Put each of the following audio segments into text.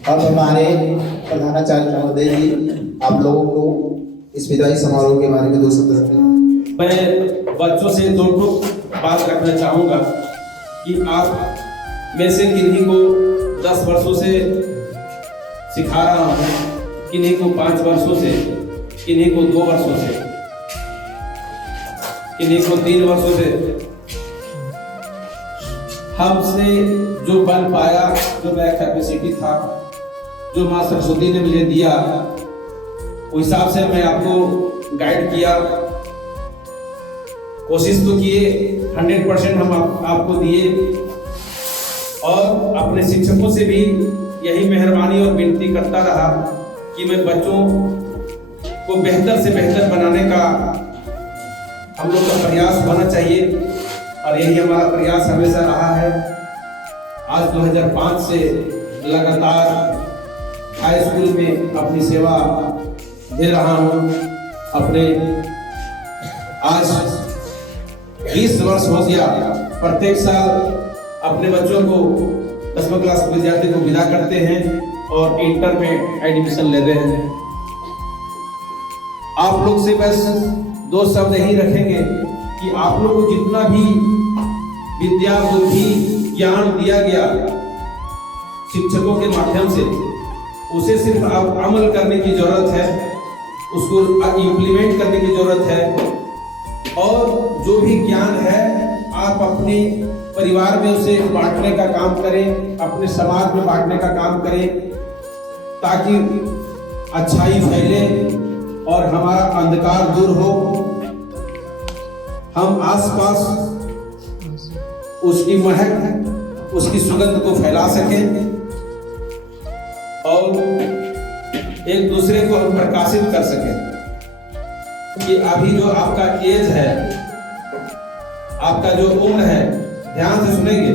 अब हमारे प्रधानाचार्य महोदय जी आप लोगों को इस विदाई समारोह के बारे में 2 शब्द रखें। मैं बच्चों से 2 बात रखना चाहूँगा कि आप में से किन्हीं को 10 वर्षों से सिखा रहा हूँ, किन्हीं को 5 वर्षों से, किन्हीं को 2 वर्षों से, किन्हीं को 3 वर्षों से। हमसे जो बन पाया, जो मेरा कैपेसिटी था, जो माँ सरस्वती ने मुझे दिया, उस हिसाब से मैं आपको गाइड किया, कोशिश तो किए, 100% हम आपको दिए। और अपने शिक्षकों से भी यही मेहरबानी और विनती करता रहा कि मैं बच्चों को बेहतर से बेहतर बनाने का हम लोग का प्रयास होना चाहिए, और यही हमारा प्रयास हमेशा रहा है। आज 2005 से लगातार हाई स्कूल में अपनी सेवा दे रहा हूँ। अपने आज 20 वर्ष हो गया। प्रत्येक साल अपने बच्चों को 10वीं क्लास के विद्यार्थी को विदा करते हैं और इंटर में एडमिशन लेते हैं। आप लोग से बस 2 शब्द यही रखेंगे कि आप लोग को जितना भी विद्या बुद्धि ज्ञान दिया गया शिक्षकों के माध्यम से, उसे सिर्फ आप अमल करने की जरूरत है, उसको इम्प्लीमेंट करने की जरूरत है। और जो भी ज्ञान है आप अपने परिवार में उसे बांटने का काम करें, अपने समाज में बांटने का काम करें, ताकि अच्छाई फैले और हमारा अंधकार दूर हो। हम आसपास उसकी महक, उसकी सुगंध को फैला सकें और एक दूसरे को हम प्रकाशित कर सकें। कि अभी जो आपका एज है, आपका जो उम्र है, ध्यान से सुनेंगे,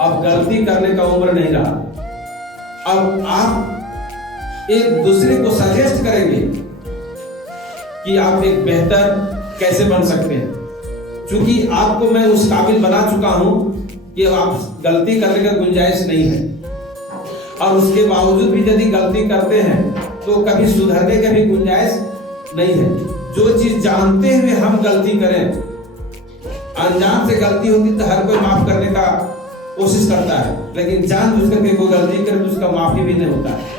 अब गलती करने का उम्र नहीं रहा। अब आप एक दूसरे को सजेस्ट करेंगे कि आप एक बेहतर कैसे बन सकते हैं। क्योंकि आपको मैं उस काबिल बना चुका हूं कि आप गलती करने का गुंजाइश नहीं है, और उसके बावजूद भी यदि गलती करते हैं तो कभी सुधरने का भी गुंजाइश नहीं है। जो चीज जानते हुए हम गलती करें, अनजान से गलती होती तो हर कोई माफ करने का कोशिश करता है, लेकिन जानबूझ करके कोई गलती करे तो उसका माफी भी नहीं होता है।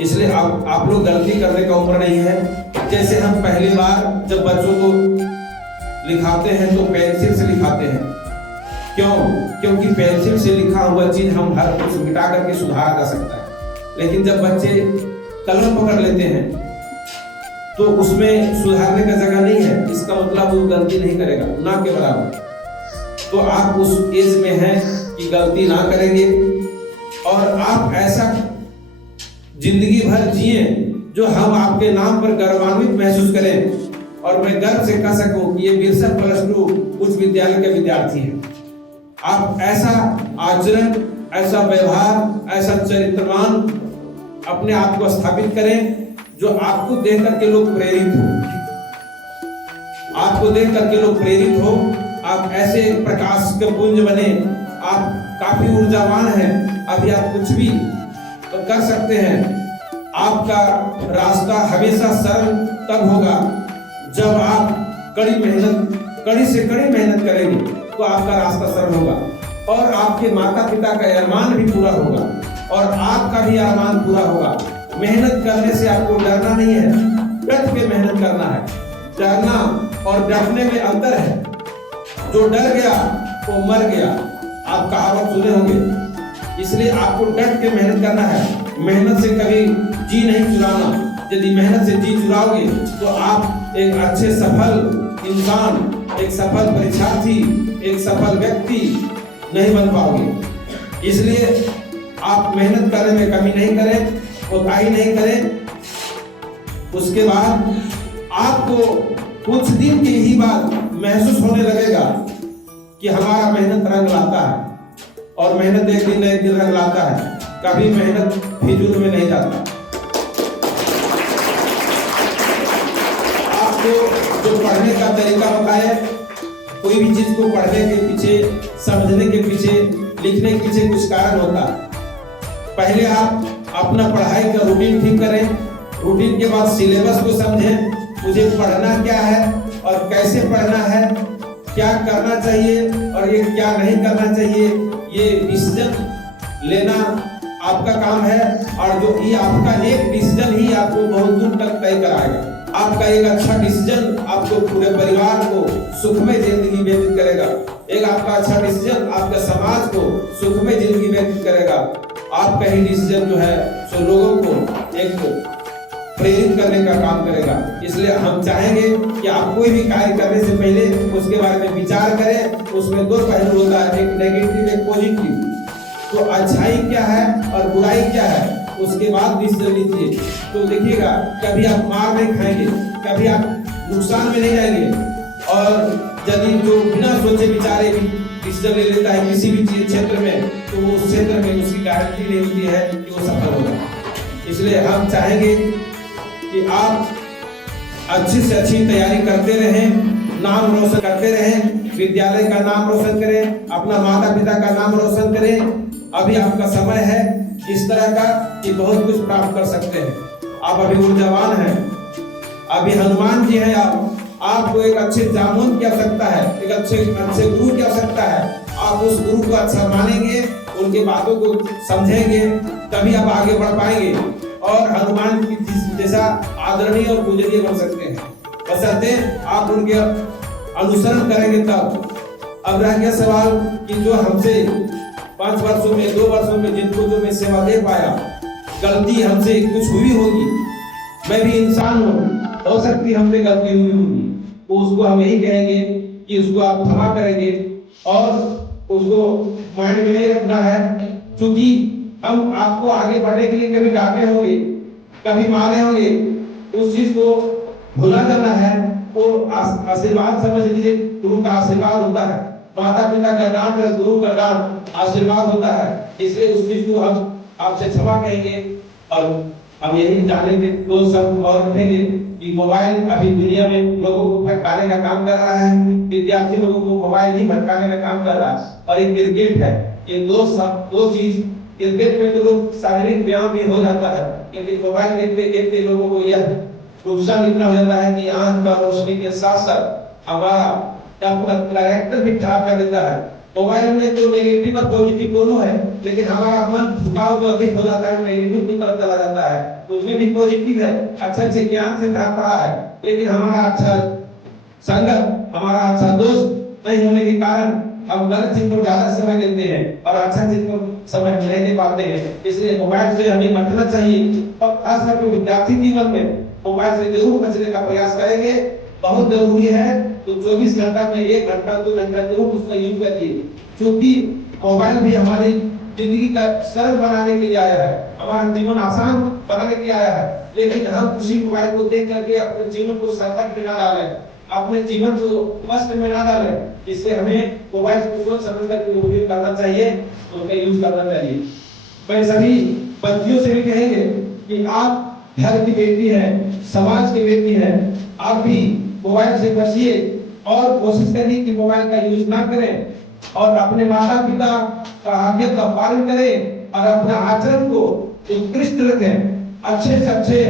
इसलिए आप लोग गलती करने का उम्र नहीं है। जैसे हम पहली बार जब बच्चों को लिखाते हैं तो पेंसिल से लिखाते हैं। क्यों? क्योंकि पेंसिल से लिखा हुआ चीज हम हर कुछ मिटा करके सुधारा जा सकता है, लेकिन जब बच्चे कलम पकड़ लेते हैं तो उसमें सुधारने का जगह नहीं है। इसका मतलब वो गलती नहीं करेगा, ना के बराबर। तो आप उस एज में हैं कि गलती ना करेंगे, और आप ऐसा जिंदगी भर जिए जो हम आपके नाम पर गर्वान्वित महसूस करें, और मैं गर्व से कह सकूं कि ये बिरसठ +2 उच्च विद्यालय के विद्यार्थी हैं। आप ऐसा आचरण, ऐसा व्यवहार, ऐसा चरित्रवान अपने आप को स्थापित करें जो आपको देख करके लोग प्रेरित हो, आपको देख करके लोग प्रेरित हो। आप ऐसे प्रकाश के पुंज बने। आप काफी ऊर्जावान हैं, अभी आप कुछ भी तो कर सकते हैं। आपका रास्ता हमेशा सरल तब होगा जब आप कड़ी से कड़ी मेहनत करेंगे, तो आपका रास्ता सरल होगा, और आपके माता पिता का अरमान भी पूरा होगा, और आपका भी अरमान पूरा होगा। मेहनत करने से आपको डरना नहीं है, डट के मेहनत करना है। डरना और डरने में अंतर है। जो डर गया वो मर गया, आप कहावत सुने होंगे। इसलिए आपको डट के मेहनत करना है। मेहनत से कभी जी नहीं चुराना। यदि मेहनत से जी चुराओगे तो आप एक अच्छे सफल इंसान, एक सफल परीक्षार्थी, एक सफल व्यक्ति नहीं बन पाओगे। इसलिए आप मेहनत करने में कमी नहीं करें, कोताही नहीं करें। उसके बाद आपको कुछ दिन के ही बाद महसूस होने लगेगा कि हमारा मेहनत रंग लाता है, और मेहनत एक दिन रंग लाता है। कभी मेहनत फिजूल में नहीं जाता। आपको जो पढ़ने का तरीका बताए, कोई भी चीज को पढ़ने के पीछे, समझने के पीछे, लिखने के पीछे कुछ कारण होता है। पहले आप अपना पढ़ाई का रूटीन ठीक करें, रूटीन के बाद सिलेबस को समझें, मुझे पढ़ना क्या है और कैसे पढ़ना है, क्या करना चाहिए और ये क्या नहीं करना चाहिए, ये डिसीजन लेना आपका काम है। और जो ये आपका एक डिसीजन ही आपको बहुत दूर तक तय कराएगा। आपका एक अच्छा डिसीजन आपको पूरे परिवार को सुखमय जिंदगी व्यतीत करेगा। एक आपका अच्छा डिसीजन आपके समाज को सुखमय जिंदगी व्यतीत करेगा। आपका ही डिसीजन जो है सो लोगों को एक प्रेरित करने का काम करेगा। इसलिए हम चाहेंगे कि आप कोई भी कार्य करने से पहले उसके बारे में विचार करें। उसमें दो पहलू होता है, एक नेगेटिव एक पॉजिटिव। तो अच्छाई क्या है और बुराई क्या है उसके बाद डिसीजन लीजिए। तो देखिएगा कभी आप मार नहीं खाएंगे, कभी आप नुकसान में नहीं जाएंगे। और यदि जो बिना सोचे विचारे डिसीजन ले लेता है किसी भी क्षेत्र में, तो वो उस क्षेत्र में उसकी गारंटी नहीं होती है कि वो सफल होगा। इसलिए हम चाहेंगे कि आप अच्छी से अच्छी तैयारी करते रहें, नाम रोशन करते रहें, विद्यालय का नाम रोशन करें, अपना माता पिता का नाम रोशन करें। अभी आपका समय है इस तरह का कि बहुत कुछ प्राप्त कर सकते हैं। आप अभी ऊर्जावान हैं, अभी हनुमान जी हैं। आपको एक अच्छे जामुन की आवश्यकता है, एक अच्छे गुरु की आवश्यकता है। आप उस गुरु को अच्छा मानेंगे, उनके बातों को समझेंगे, तभी आप आगे बढ़ पाएंगे और हनुमान की जैसा आदरणीय और पूजनीय बन सकते हैं। बशर्ते आप उनके अनुसरण करेंगे तब। अब रह गया सवाल कि जो हमसे 5 वर्षों में 2 वर्षों में जिनको जो मैं सेवा दे पाया, गलती हमसे कुछ हुई होगी, मैं भी इंसान हूँ, हो सकती हमसे गलती हुई होगी, तो उसको हम यही कहेंगे कि उसको आप क्षमा करेंगे और उसको माइंड में नहीं रखना है। क्योंकि हम आपको आगे बढ़ने के लिए कभी डांटे होंगे, कभी मारे होंगे, उस चीज को भुला जाना है। वो आशीर्वाद समझ लीजिए, गुरु का आशीर्वाद होता है, माता पिता का दान और गुरु का दान आशीर्वाद होता है। इसलिए उस चीज को हम आपसे क्षमा कहेंगे और हम यही जानेंगे। दो शब्द और कहेंगे कि मोबाइल अभी दुनिया में लोगों को भटकाने का काम कर रहा है, विद्यार्थी लोगों को मोबाइल ही भटकाने का काम कर रहा है। और एक क्रिकेट है, ये दो चीज, क्रिकेट में तो शारीरिक व्यायाम भी हो जाता है, लेकिन मोबाइल देखते देखते लोगों को यह नुकसान इतना हो जाता है कि आंख का रोशनी के साथ साथ हमारा अपना कैरेक्टर भी खराब कर देता है। मोबाइल में तो नेगेटिव और पॉजिटिव दोनों है, लेकिन हमारा मन झुकाव तो अधिक हो जाता है, नेगेटिव की तरफ चला जाता है। तो उसमें भी पॉजिटिव है, अच्छा से ज्ञान से प्राप्त रहा है, लेकिन हमारा अच्छा संगत, हमारा अच्छा दोस्त नहीं होने के कारण हम गलत चीज को ज्यादा समय देते हैं और अच्छा चीज को समय नहीं दे पाते हैं। इसलिए मोबाइल से हमें बचना चाहिए और खास करके विद्यार्थी जीवन में मोबाइल से जरूर बचने का प्रयास करेंगे। बहुत जरूरी है तो 24 घंटा में 1 घंटा 2 घंटा जरूर उसका यूज करिए, क्योंकि मोबाइल भी हमारी जिंदगी का सरल बनाने के लिए आया है, हमारा जीवन आसान बनाने के लिए आया है। लेकिन हम उसी मोबाइल को देख करके अपने जीवन को संकट में ना डालें, अपने जीवन को कष्ट में ना डालें। इससे हमें मोबाइल को सोच समझ कर उपयोग करना चाहिए, उसका यूज करना चाहिए। मैं सभी बच्चियों से भी कहेंगे कि आप घर की बेटी है, समाज की बेटी है, आप भी मोबाइल से बचिए और कोशिश करिए कि मोबाइल का यूज ना करें और अपने माता पिता का आज्ञा का पालन करें और अपने आचरण को उत्कृष्ट रखें, अच्छे से अच्छे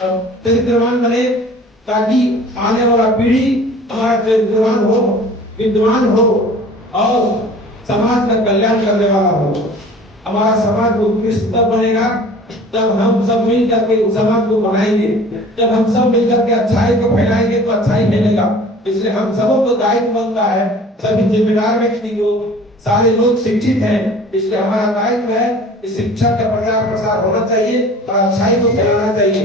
चरित्रवान बने, ताकि आने वाला पीढ़ी हमारा चरित्रवान हो, विद्वान हो और समाज का कल्याण करने वाला हो। हमारा समाज उत्कृष्ट तब बनेगा तब हम सब मिल करके उस समाज को बनाएंगे। जब हम सब मिल करके अच्छाई को फैलाएंगे तो अच्छाई फैलेगा। इसलिए हम सबों को दायित्व बनता है, सभी जिम्मेदार व्यक्ति को, सारे लोग शिक्षित हैं, इसलिए हमारा दायित्व है कि शिक्षा का प्रचार प्रसार होना चाहिए और अच्छाई को फैलाना चाहिए।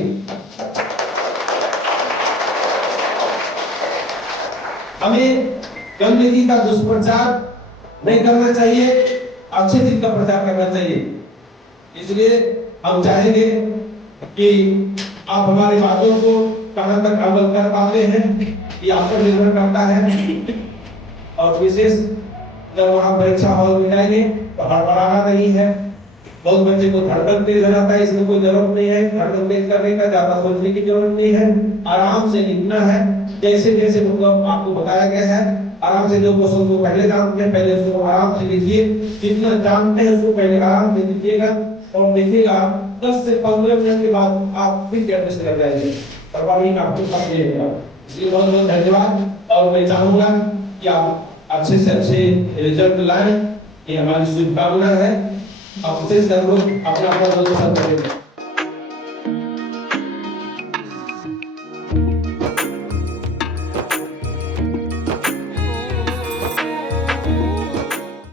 हमें गंदगी का दुष्प्रचार नहीं करना चाहिए, अच्छे चीज का प्रचार करना चाहिए। इसलिए हम चाहेंगे कि आप हमारी बातों को कहां तक अमल कर पाते हैं ये आप पर निर्भर करता है। और विशेष जब वहां परीक्षा हॉल में जाएंगे तो हड़बड़ाना नहीं है। बहुत बच्चे को धड़कन तेज हो जाता है, इसमें कोई जरूरत नहीं है धड़कन तेज करने का, ज्यादा सोचने की जरूरत नहीं है, आराम से लिखना है। जैसे जैसे आपको बताया गया है आराम से जो क्वेश्चन को पहले जानते हैं पहले उसको आराम से लिखिए, जितना जानते हैं उसको पहले आराम से लिखिएगा और देखिएगा 10 से 15 मिनट के बाद आप फिर प्रैक्टिस कर जाएंगे, परवाही आपको समझिएगा। इसलिए बहुत बहुत धन्यवाद और मैं चाहूंगा कि आप अच्छे से अच्छे रिजल्ट लाएं, ये हमारी शुभकामना है। अब से सब लोग अपना अपना करेंगे।